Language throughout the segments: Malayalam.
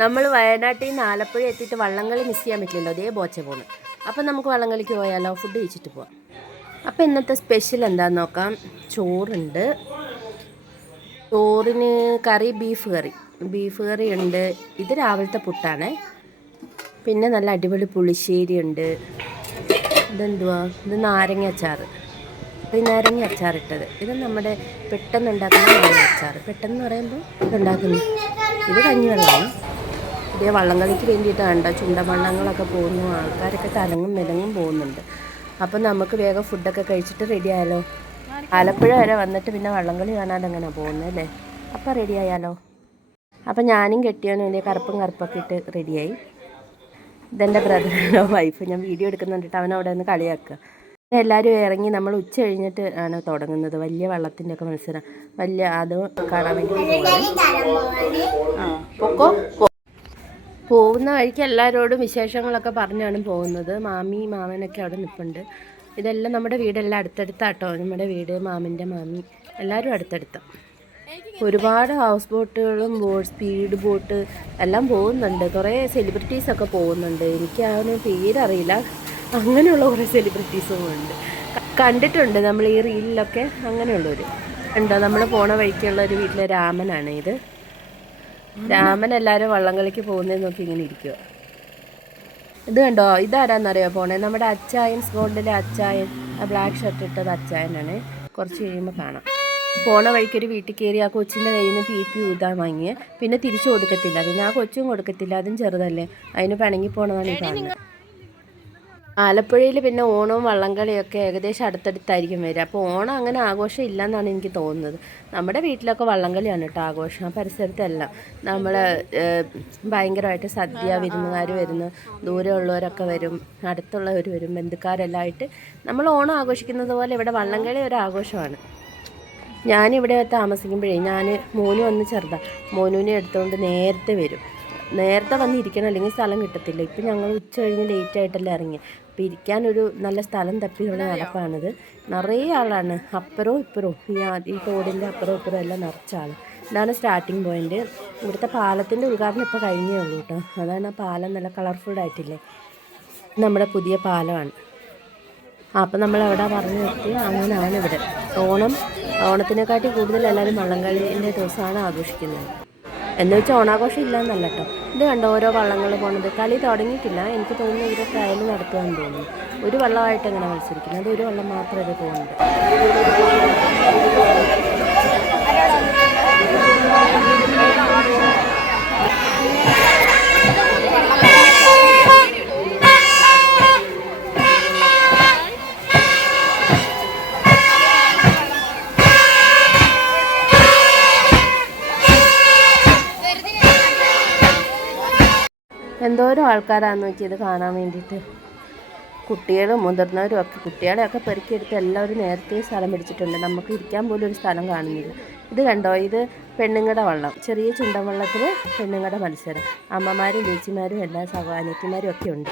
നമ്മൾ വയനാട്ടിൽ നിന്ന് ആലപ്പുഴ എത്തിയിട്ട് വള്ളംകളി മിസ് ചെയ്യാൻ പറ്റില്ലല്ലോ അതേ ബോച്ച പോകണം അപ്പം നമുക്ക് വള്ളംകളിക്ക് പോയാലോ? ഫുഡ് കഴിച്ചിട്ട് പോവാം. അപ്പം ഇന്നത്തെ സ്പെഷ്യൽ എന്താന്ന് നോക്കാം. ചോറുണ്ട്. ചോറിന് കറി ബീഫ് കറി. ബീഫ് കറി ഉണ്ട്. ഇത് രാവിലത്തെ പുട്ടാണ്. പിന്നെ നല്ല അടിപൊളി പുളിശ്ശേരി ഉണ്ട്. ഇതെന്തുവാ? ഇത് നാരങ്ങ അച്ചാർ നാരങ്ങ അച്ചാറിട്ടത് ഇത് നമ്മുടെ പെട്ടെന്ന് ഉണ്ടാക്കുന്ന നാരങ്ങ അച്ചാർ പെട്ടെന്ന് പറയുമ്പോൾ ഇതുണ്ടാക്കുന്നു. ഇത് കഞ്ഞിവെള്ളമാണ്. ഇതേ വള്ളംകളിക്ക് വേണ്ടിയിട്ടാണ് ചുണ്ട ചുണ്ടവള്ളങ്ങളൊക്കെ പോകുന്നു. ആൾക്കാരൊക്കെ തലങ്ങും നിലങ്ങും പോകുന്നുണ്ട്. അപ്പം നമുക്ക് വേഗം ഫുഡൊക്കെ കഴിച്ചിട്ട് റെഡി ആയാലോ? ആലപ്പുഴ വരെ വന്നിട്ട് പിന്നെ വള്ളംകളി കാണാതെ പോകുന്നത് അല്ലേ? അപ്പം റെഡി ആയാലോ? അപ്പം ഞാനും കെട്ടിയാണ് വേണ്ടി കറുപ്പും കറുപ്പൊക്കെ ഇട്ട് റെഡിയായി ഇതെന്റെ ബ്രദറിനോ വൈഫ് ഞാൻ വീഡിയോ എടുക്കുന്നുണ്ടിട്ട് അവൻ അവിടെ നിന്ന് കളിയാക്കുക. എല്ലാവരും ഇറങ്ങി നമ്മൾ ഉച്ച കഴിഞ്ഞിട്ട് ആണ് തുടങ്ങുന്നത്. വലിയ വള്ളത്തിന്റെ ഒക്കെ മത്സരം. വലിയ അത് കാണാൻ വേണ്ടി. പൊക്കോ. പോകുന്ന വഴിക്ക് എല്ലാവരോടും വിശേഷങ്ങളൊക്കെ പറഞ്ഞാണ് പോകുന്നത്. മാമി മാമനൊക്കെ അവിടെ നിൽപ്പുണ്ട് ഇതെല്ലാം നമ്മുടെ വീടെല്ലാം അടുത്തടുത്താട്ടോ. നമ്മുടെ വീട് മാമിന്റെ മാമി എല്ലാവരും അടുത്തടുത്താണ് ഒരുപാട് ഹൗസ് ബോട്ടുകളും സ്പീഡ് ബോട്ട് എല്ലാം പോകുന്നുണ്ട്. കുറേ സെലിബ്രിറ്റീസൊക്കെ പോകുന്നുണ്ട്. എനിക്ക് അവന് പേരറിയില്ല. അങ്ങനെയുള്ള കുറേ സെലിബ്രിറ്റീസും ഉണ്ട്. കണ്ടിട്ടുണ്ട് നമ്മൾ ഈ റീലിലൊക്കെ അങ്ങനെയുള്ളൊരു. ഉണ്ടോ നമ്മൾ പോണ വഴിക്കുള്ള ഒരു വീട്ടിലെ രാമനാണ് ഇത്. രാമൻ എല്ലാവരും വള്ളംകളിക്ക് പോകുന്നതെന്ന് നോക്കി ഇങ്ങനെ ഇരിക്കുക ഇത് കണ്ടോ? ഇതാരാന്നറിയോ പോണേ? നമ്മുടെ അച്ചായൻ ഗോൾഡിലെ അച്ചായൻ. ആ ബ്ലാക്ക് ഷർട്ട് ഇട്ടത് അച്ചായനാണ്. കുറച്ച് കഴിയുമ്പോൾ കാണാം. പോണ വഴിക്ക് ഒരു വീട്ടിൽ കയറി ആ കൊച്ചിന്റെ കയ്യിൽ നിന്ന് പി പി ഊതാൻ വാങ്ങിയേ. പിന്നെ തിരിച്ചു കൊടുക്കത്തില്ല. പിന്നെ ആ കൊച്ചും കൊടുക്കത്തില്ല. അതും ചെറുതല്ലേ. അതിന് പിണങ്ങി പോണതാണ് ഈ കാണുന്നത് ആലപ്പുഴയിൽ പിന്നെ ഓണവും വള്ളംകളിയൊക്കെ ഏകദേശം അടുത്തടുത്തായിരിക്കും വരിക. അപ്പോൾ ഓണം അങ്ങനെ ആഘോഷം ഇല്ലയെന്നാണ് എനിക്ക് തോന്നുന്നത്. നമ്മുടെ വീട്ടിലൊക്കെ വള്ളംകളിയാണ് കേട്ടോ ആഘോഷം. ആ പരിസരത്തെല്ലാം. നമ്മൾ ഭയങ്കരമായിട്ട് സദ്യ വിരുന്നുകാർ വരുന്നു. ദൂരെ ഉള്ളവരൊക്കെ വരും. അടുത്തുള്ളവർ വരും. ബന്ധുക്കാരെല്ലാം ആയിട്ട് നമ്മൾ ഓണം ആഘോഷിക്കുന്നത് പോലെ ഇവിടെ വള്ളംകളി ഒരു ആഘോഷമാണ്. ഞാനിവിടെ താമസിക്കുമ്പോഴേ ഞാൻ മോനു വന്ന് ചെറുതാണ് മോനുവിനെ എടുത്തുകൊണ്ട് നേരത്തെ വരും. നേരത്തെ വന്നിരിക്കണം അല്ലെങ്കിൽ സ്ഥലം കിട്ടത്തില്ല. ഇപ്പം ഞങ്ങൾ ഉച്ച കഴിഞ്ഞ് ലേറ്റ് ആയിട്ടല്ലേ ഇറങ്ങി. അപ്പം ഇരിക്കാനൊരു നല്ല സ്ഥലം തപ്പിയുള്ള നടപ്പാണിത്. നിറയെ ആളാണ്. അപ്പുറവും ഇപ്പുറവും. ഈ ആ- ഈ തോടിന്റെ അപ്പുറവും ഇപ്പുറവും എല്ലാം നിറച്ച ആൾ ഇതാണ് സ്റ്റാർട്ടിങ് പോയിന്റ് ഇവിടുത്തെ പാലത്തിന്റെ ഉദ്ഘാടനം ഇപ്പോൾ കഴിഞ്ഞേ ഉള്ളൂ കേട്ടോ. അതാണ് ആ പാലം നല്ല കളർഫുൾ ആയിട്ടില്ലേ. നമ്മുടെ പുതിയ പാലമാണ്. അപ്പം നമ്മൾ അവിടെ പറഞ്ഞു നിർത്തി അങ്ങനെയാണ് ഇവിടെ ഓണം ഓണത്തിനെക്കാട്ടി കൂടുതൽ എല്ലാവരും വള്ളംകളിന്റെ ദിവസമാണ് ആഘോഷിക്കുന്നത്. എന്ന് വെച്ചാൽ ഓണാഘോഷം ഇല്ല എന്നല്ല കേട്ടോ ഇത് കണ്ട ഓരോ വള്ളങ്ങൾ പോണത്? കളി തുടങ്ങിയിട്ടില്ല. എനിക്ക് തോന്നുന്നു ഇവരെ ട്രയൽ നടത്തുകയെന്ന് തോന്നുന്നു. ഒരു വള്ളമായിട്ട് അങ്ങനെ മത്സരിക്കുന്നത് അത് ഒരു വള്ളം മാത്രമേ പോകുന്നുണ്ട് എന്തോരം ആൾക്കാരാണെന്ന് നോക്കിയത് കാണാൻ വേണ്ടിയിട്ട്. കുട്ടികളും മുതിർന്നവരും ഒക്കെ കുട്ടികളെയൊക്കെ പെറുക്കിയെടുത്ത് എല്ലാവരും നേരത്തെ സ്ഥലം പിടിച്ചിട്ടുണ്ട്. നമുക്ക് ഇരിക്കാൻ പോലും ഒരു സ്ഥലം കാണുന്നില്ല. ഇത് കണ്ടോ? ഇത് പെണ്ണുങ്ങളുടെ വള്ളം. ചെറിയ ചുണ്ടൻ വള്ളത്തിൽ പെണ്ണുങ്ങളുടെ മത്സരം. അമ്മമാരും ചേച്ചിമാരും എല്ലാ സഹോദരത്തിമാരും ഒക്കെ ഉണ്ട്.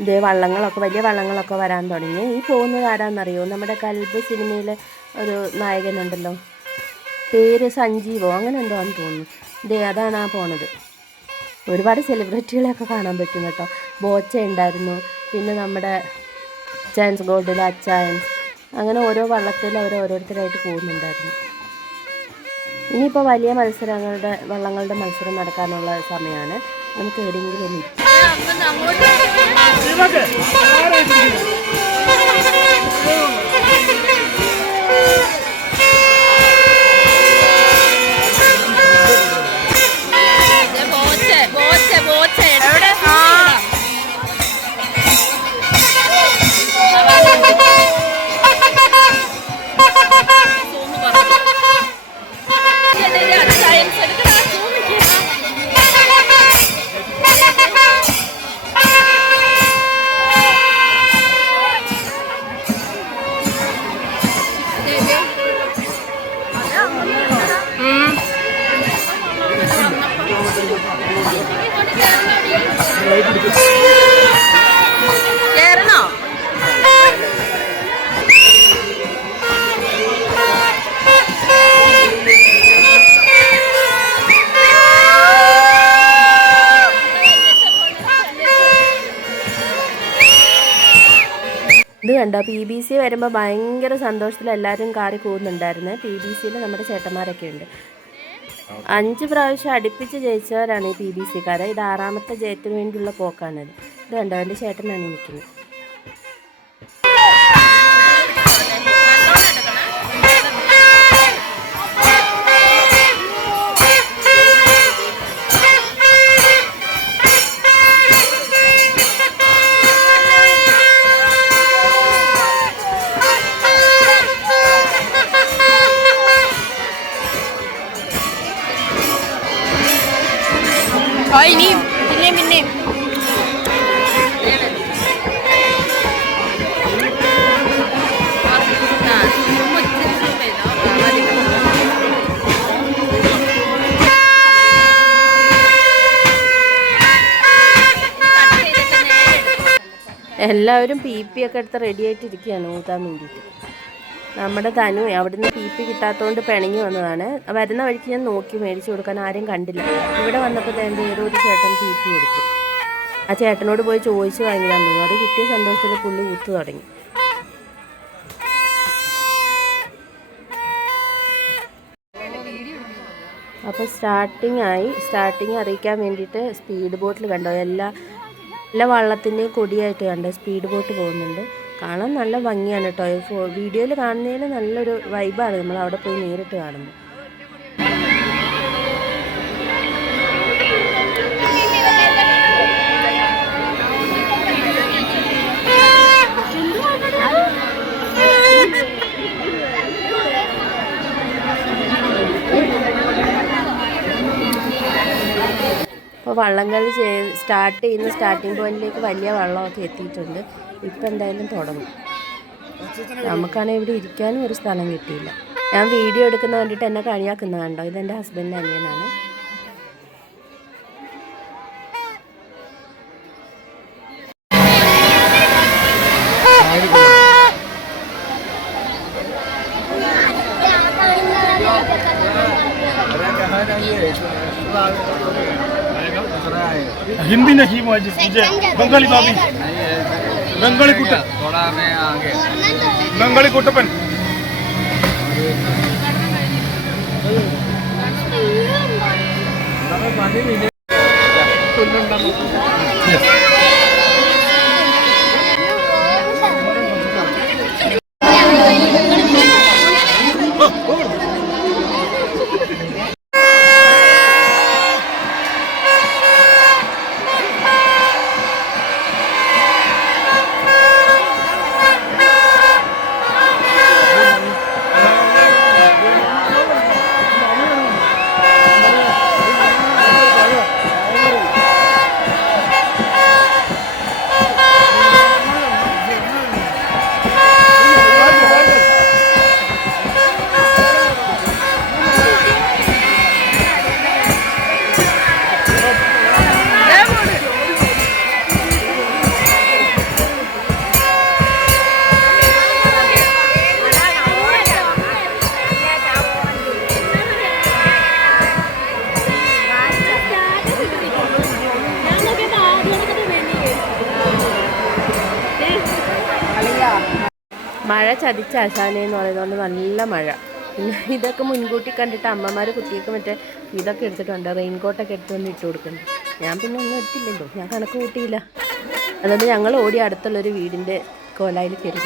ഇതേ വള്ളങ്ങളൊക്കെ വലിയ വള്ളങ്ങളൊക്കെ വരാൻ തുടങ്ങി. ഈ പോകുന്നത് ആരാന്നറിയോ? നമ്മുടെ കൽബ് സിനിമയിലെ ഒരു നായകനുണ്ടല്ലോ. പേര് സഞ്ജീവോ? അങ്ങനെ എന്തോ തോന്നുന്നു. ഇതേ അതാണ് ആ പോണത്. ഒരുപാട് സെലിബ്രിറ്റികളെയൊക്കെ കാണാൻ പറ്റും കേട്ടോ. ബോച്ച ഉണ്ടായിരുന്നു പിന്നെ നമ്മുടെ ചാൻസ് ഗോൾഡിൽ അച്ചായൻ അങ്ങനെ ഓരോ വള്ളത്തിൽ അവർ ഓരോരുത്തരായിട്ട് പോകുന്നുണ്ടായിരുന്നു. ഇനിയിപ്പോൾ വലിയ മത്സരങ്ങളുടെ വള്ളങ്ങളുടെ മത്സരം നടക്കാനുള്ള സമയമാണ് നമുക്ക് എവിടെയെങ്കിലും ഒന്ന് ഇരിക്കാം. കണ്ടോ. പി ബി സി വരുമ്പോൾ ഭയങ്കര സന്തോഷത്തിൽ എല്ലാവരും കാറി പോകുന്നുണ്ടായിരുന്നു. പി ബി സിയിൽ നമ്മുടെ ചേട്ടന്മാരൊക്കെ ഉണ്ട്. അഞ്ച് പ്രാവശ്യം അടുപ്പിച്ച് ജയിച്ചവരാണ് ഈ പി ബി സിക്കാർ ഇത് ആറാമത്തെ ജയത്തിന് വേണ്ടിയുള്ള പോക്കാണത് ഇത് കണ്ടോ? എന്റെ ചേട്ടനാണ് നിൽക്കുന്നത്. പിന്നെയും എല്ലാവരും പി പി ഒക്കെ എടുത്ത് റെഡി ആയിട്ടിരിക്കുകയാണ് ഊതാൻ വേണ്ടിയിട്ട്. നമ്മുടെ തനു അവിടുന്ന് പി പി കിട്ടാത്തതുകൊണ്ട് പിണങ്ങി വന്നതാണ്. വരുന്ന വഴിക്ക് ഞാൻ നോക്കി മേടിച്ചു കൊടുക്കാൻ ആരും കണ്ടില്ല. ഇവിടെ വന്നപ്പോൾ തന്നെ ഏതോ ഒരു ചേട്ടൻ പി പി കൊടുത്തു. ആ ചേട്ടനോട് പോയി ചോദിച്ചു വാങ്ങിയാൽ തോന്നുന്നു അത് കിട്ടിയ സന്തോഷത്തിൽ പുള്ളി ഊത്തു തുടങ്ങി. അപ്പോൾ സ്റ്റാർട്ടിങ് ആയി. സ്റ്റാർട്ടിങ് അറിയിക്കാൻ വേണ്ടിയിട്ട് സ്പീഡ് ബോട്ടിൽ കണ്ടോ? എല്ലാ എല്ലാ വള്ളത്തിന്റെയും കൊടിയായിട്ട് കണ്ടോ? സ്പീഡ് ബോട്ട് പോകുന്നുണ്ട്. കാണാൻ നല്ല ഭംഗിയാണ് കേട്ടോ. വീഡിയോയിൽ കാണുന്നതിൽ നല്ലൊരു വൈബാണ് നമ്മൾ അവിടെ പോയി നേരിട്ട് കാണുമ്പോൾ അപ്പോൾ വള്ളംകളി സ്റ്റാർട്ട് ചെയ്യുന്ന സ്റ്റാർട്ടിംഗ് പോയിന്റിലേക്ക് വലിയ വള്ളമൊക്കെ എത്തിയിട്ടുണ്ട്. ഇപ്പം എന്തായാലും തുടങ്ങും. നമുക്കാണെങ്കിൽ ഇവിടെ ഇരിക്കാനും ഒരു സ്ഥലം കിട്ടിയില്ല. ഞാൻ വീഡിയോ എടുക്കുന്ന കണ്ടിട്ട് എന്നെ കളിയാക്കുന്ന കണ്ടോ? ഇതെന്റെ ഹസ്ബൻഡിന്റെ അനിയനാണ്. हिंदी नहीं मुझे मुझे बंगाली बाबी बंगाली कुट थोड़ा मैं आगे। बंगाली कुटपन മഴ ചതിച്ച ആശാനെ എന്ന് പറയുന്നതുകൊണ്ട് നല്ല മഴ. പിന്നെ ഇതൊക്കെ മുൻകൂട്ടി കണ്ടിട്ട് അമ്മമാർ കുട്ടിയൊക്കെ മറ്റേ ഇതൊക്കെ എടുത്തിട്ടുണ്ട് റെയിൻ കോട്ടൊക്കെ വന്ന് ഇട്ട് കൊടുക്കുന്നുണ്ട് ഞാൻ പിന്നെ ഒന്നും എടുത്തില്ലല്ലോ. ഞാൻ കണക്ക് കൂട്ടിയില്ല. അതുകൊണ്ട് ഞങ്ങൾ ഓടി അടുത്തുള്ളൊരു വീടിന്റെ കോലായിൽ കയറി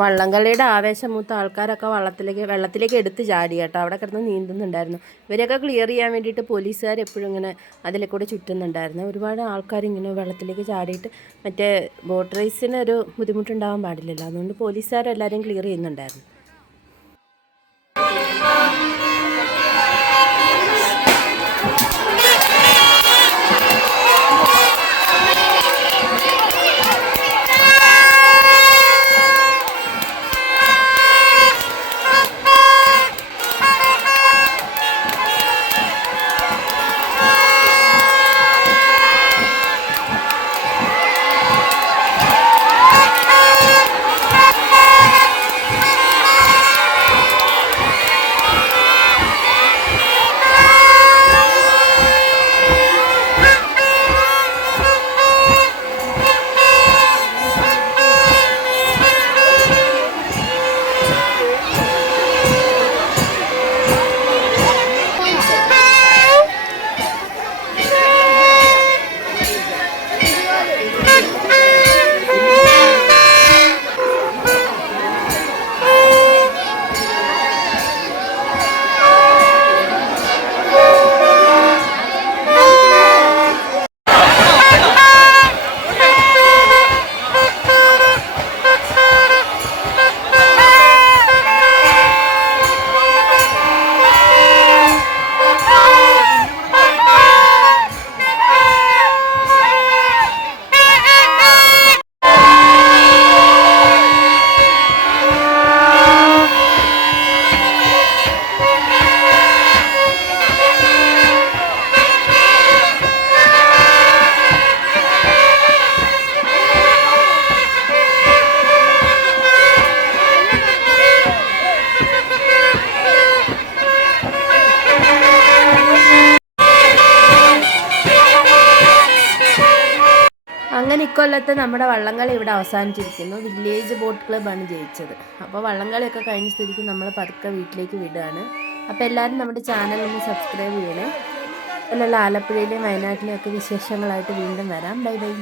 വള്ളംകളിയുടെ ആവേശം മൂത്ത ആൾക്കാരൊക്കെ വള്ളത്തിലേക്ക് വെള്ളത്തിലേക്ക് എടുത്ത് ചാടി കേട്ടോ. അവിടെ കിടന്ന് നീന്തുന്നുണ്ടായിരുന്നു. ഇവരെയൊക്കെ ക്ലിയർ ചെയ്യാൻ വേണ്ടിയിട്ട് പോലീസുകാർ എപ്പോഴും ഇങ്ങനെ അതിലെ കൂടെ ചുറ്റുന്നുണ്ടായിരുന്നു. ഒരുപാട് ആൾക്കാർ ഇങ്ങനെ വെള്ളത്തിലേക്ക് ചാടിയിട്ട് മറ്റേ ബോട്ട് റേസിന് ഒരു ബുദ്ധിമുട്ടുണ്ടാവാൻ പാടില്ലല്ലോ. അതുകൊണ്ട് പോലീസുകാരെല്ലാവരെയും ക്ലിയർ ചെയ്യുന്നുണ്ടായിരുന്നു. അങ്ങനെ ഇക്കൊല്ലത്തെ നമ്മുടെ വള്ളംകളി ഇവിടെ അവസാനിച്ചിരിക്കുന്നു. വില്ലേജ് ബോട്ട് ക്ലബ്ബാണ് ജയിച്ചത്. അപ്പോൾ വള്ളംകളിയൊക്കെ കഴിഞ്ഞ സ്ഥിതിക്ക് നമ്മൾ പതുക്കെ വീട്ടിലേക്ക് വിടുകയാണ്. അപ്പോൾ എല്ലാവരും നമ്മുടെ ചാനൽ ഒന്ന് സബ്സ്ക്രൈബ് ചെയ്യണേ. അല്ലല്ല ആലപ്പുഴയിലെയും വയനാട്ടിലെയും ഒക്കെ വിശേഷങ്ങളായിട്ട് വീണ്ടും വരാം. Bye bye